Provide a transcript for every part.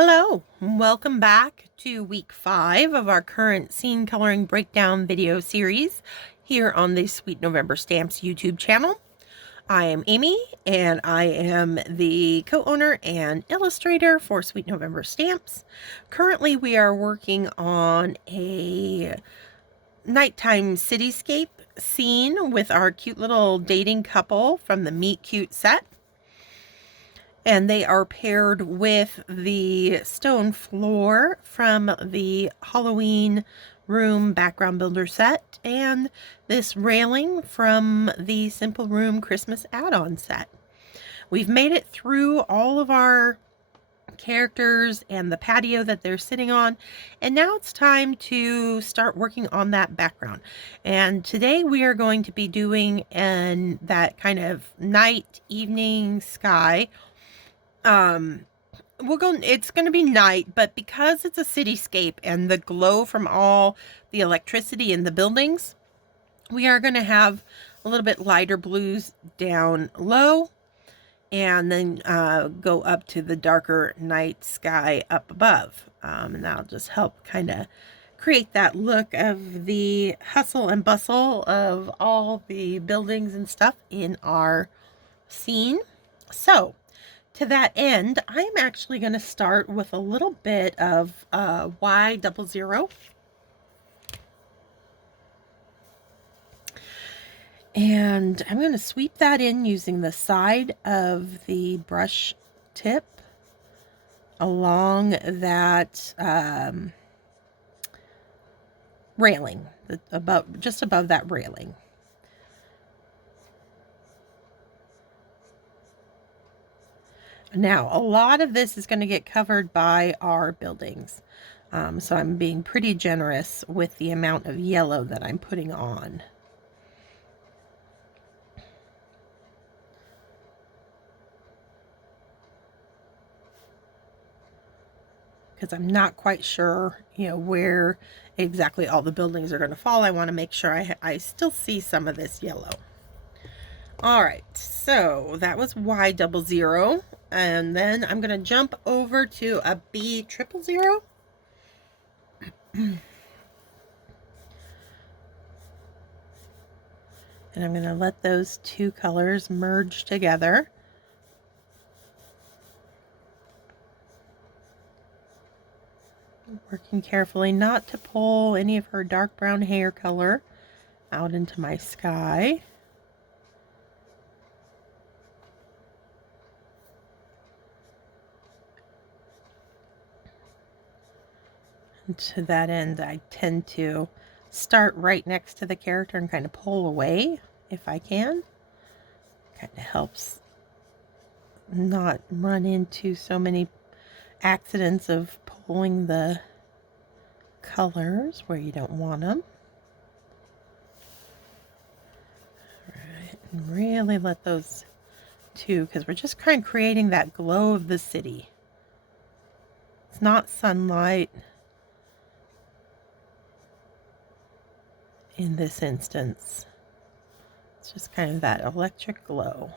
Hello, welcome back to week 5 of our current scene coloring breakdown video series here on the Sweet November Stamps YouTube channel. I am Amy and I am the co-owner and illustrator for Sweet November Stamps. Currently we are working on a nighttime cityscape scene with our cute little dating couple from the Meet Cute set. And they are paired with the stone floor from the Halloween room background builder set and this railing from the Simple Room Christmas add-on set. We've made it through all of our characters and the patio that they're sitting on, and now it's time to start working on that background. And today we are going to be doing that kind of night evening sky. It's going to be night, but because it's a cityscape and the glow from all the electricity in the buildings, we are going to have a little bit lighter blues down low and then go up to the darker night sky up above. And that'll just help kind of create that look of the hustle and bustle of all the buildings and stuff in our scene. So to that end, I'm actually going to start with a little bit of Y00. And I'm going to sweep that in using the side of the brush tip along that railing, just above that railing. Now, a lot of this is going to get covered by our buildings. So I'm being pretty generous with the amount of yellow that I'm putting on. Because I'm not quite sure, where exactly all the buildings are going to fall. I want to make sure I still see some of this yellow. All right, so that was Y00. And then I'm going to jump over to a B000. And I'm going to let those two colors merge together. Working carefully not to pull any of her dark brown hair color out into my sky. And to that end, I tend to start right next to the character and kind of pull away if I can. Kind of helps not run into so many accidents of pulling the colors where you don't want them. All right, and really let those two, because we're just kind of creating that glow of the city. It's not sunlight in this instance. It's just kind of that electric glow.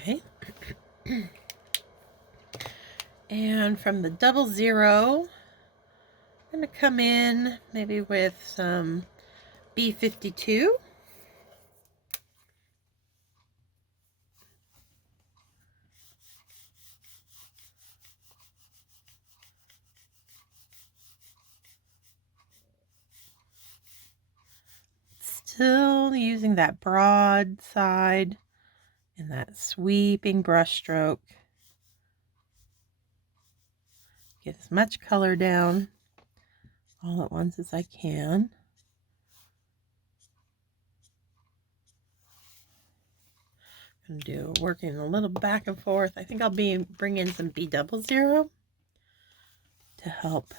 Okay. And from the 00, I'm going to come in maybe with some B52. Still using that broad side and that sweeping brush stroke. Get as much color down all at once as I can. I'm going to do working a little back and forth. I think I'll bring in some B00 to help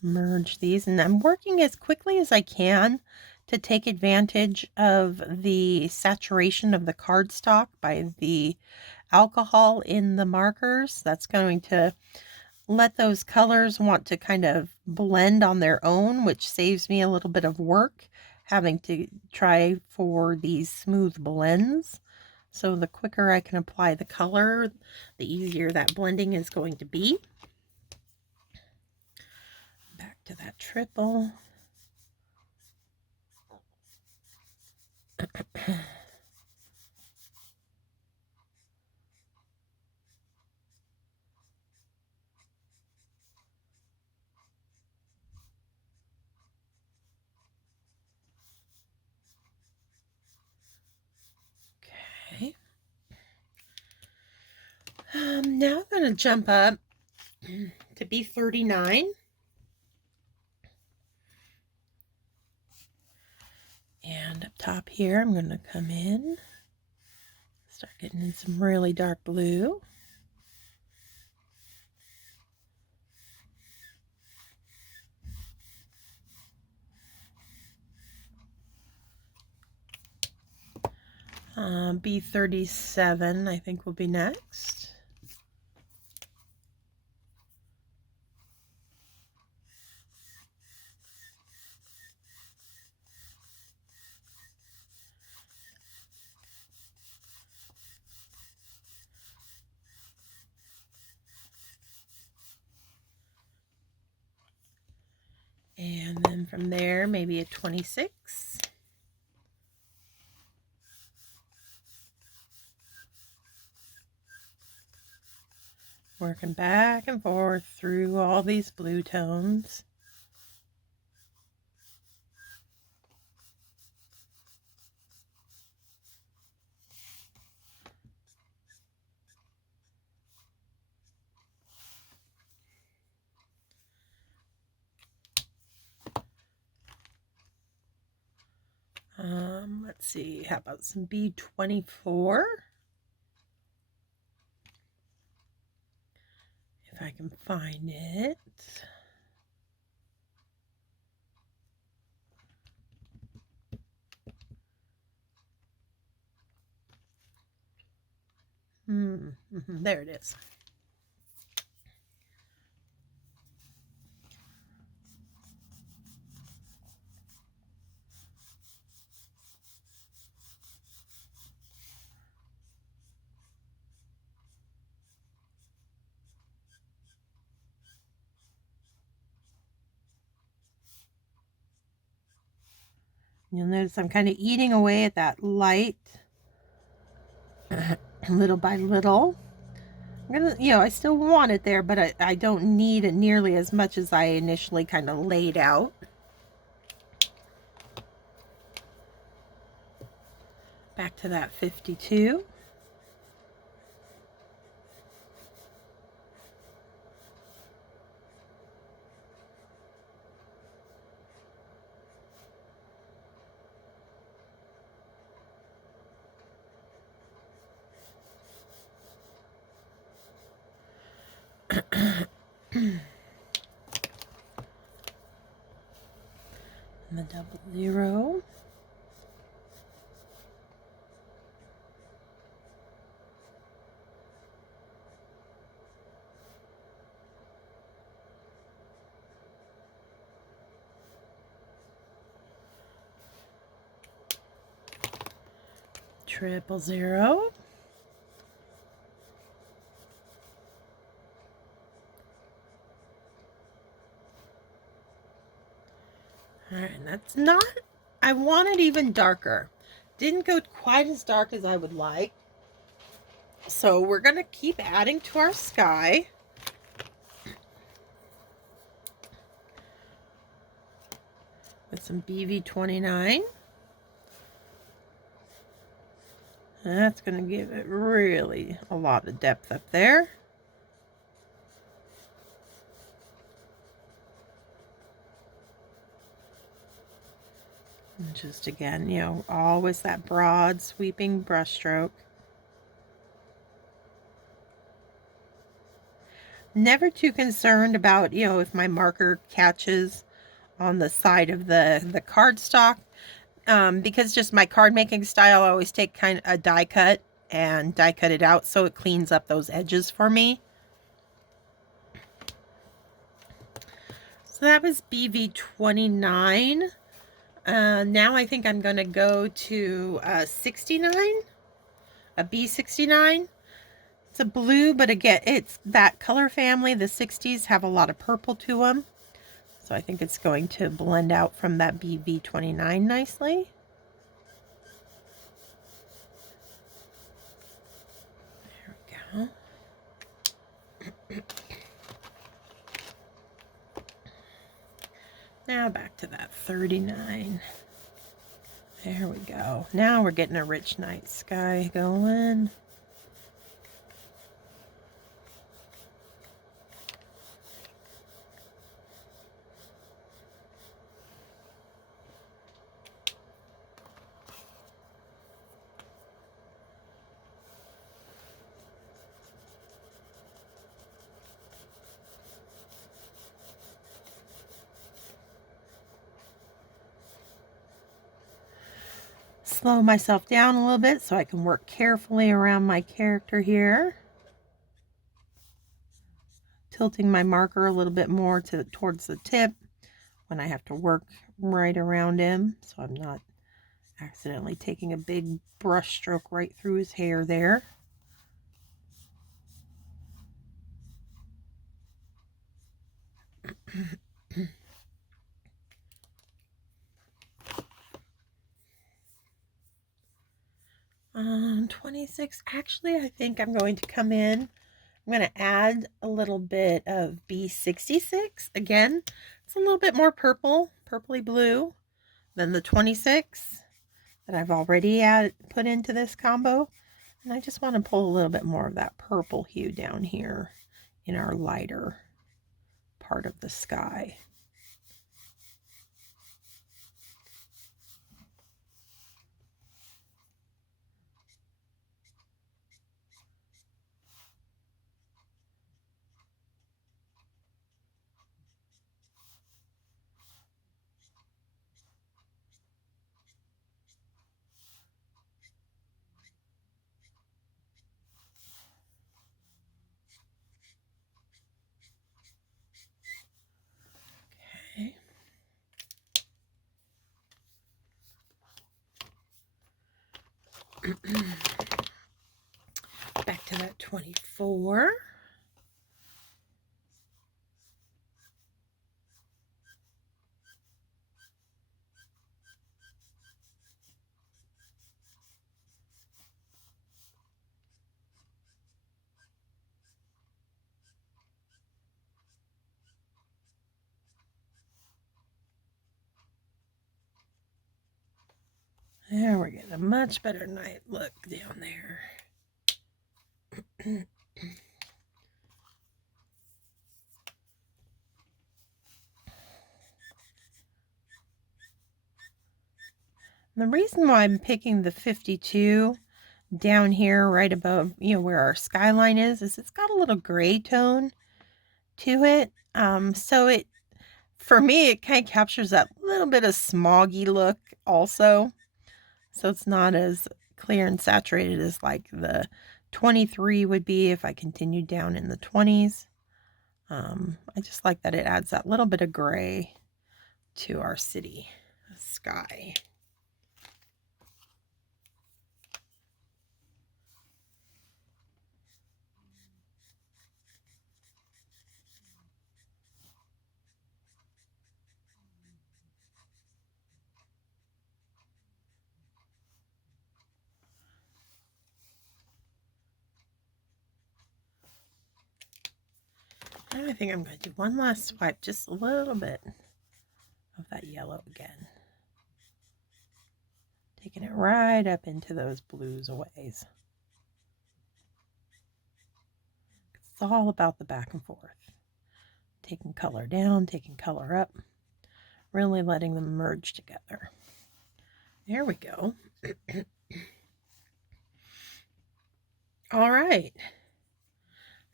merge these. And I'm working as quickly as I can to take advantage of the saturation of the cardstock by the alcohol in the markers. That's going to let those colors want to kind of blend on their own, which saves me a little bit of work having to try for these smooth blends. So the quicker I can apply the color, the easier that blending is going to be. Back to that triple. Okay. Now I'm going to jump up to B39. And up top here, I'm going to come in, start getting in some really dark blue. B37, I think, will be next. And then from there, maybe a 26. Working back and forth through all these blue tones. Let's see, how about some B24? If I can find it. There it is. You'll notice I'm kind of eating away at that light little by little. I'm gonna, I still want it there, but I don't need it nearly as much as I initially kind of laid out. Back to that 52. And the 00. Triple 0. All right, that's not, I want it even darker. Didn't go quite as dark as I would like. So we're going to keep adding to our sky. With some BV29. That's going to give it really a lot of depth up there. And just again, always that broad sweeping brush stroke. Never too concerned about, if my marker catches on the side of the cardstock. Because just my card making style, I always take kind of a die cut and die cut it out so it cleans up those edges for me. So that was BV29. Now I think I'm going to go to 69. a B69. It's a blue, but again, it's that color family. The 60s have a lot of purple to them. So I think it's going to blend out from that BB29 nicely. There we go. Now back to that 39. There we go. Now we're getting a rich night sky going. Slow myself down a little bit so I can work carefully around my character here. Tilting my marker a little bit more towards the tip when I have to work right around him, so I'm not accidentally taking a big brush stroke right through his hair there. On 26, actually, I think I'm going to come in. I'm going to add a little bit of B66. Again, it's a little bit more purple, purpley blue than the 26 that I've already put into this combo. And I just want to pull a little bit more of that purple hue down here in our lighter part of the sky. Back to that 24. There, we're getting a much better night look down there. The reason why I'm picking the 52 down here right above, where our skyline is it's got a little gray tone to it. So for me, it kind of captures that little bit of smoggy look also. So it's not as clear and saturated as like the 23 would be if I continued down in the 20s. I just like that it adds that little bit of gray to our city sky. I think I'm going to do one last swipe, just a little bit of that yellow again. Taking it right up into those blues a ways. It's all about the back and forth. Taking color down, taking color up, really letting them merge together. There we go. All right.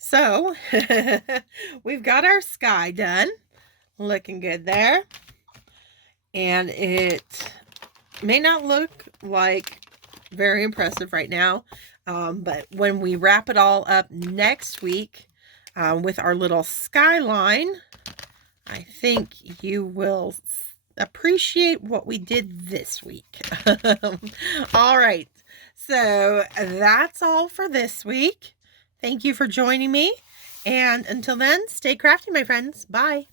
So, we've got our sky done. Looking good there. And it may not look like very impressive right now, but when we wrap it all up next week with our little skyline, I think you will appreciate what we did this week. All right. So that's all for this week. Thank you for joining me. And until then, stay crafty, my friends. Bye.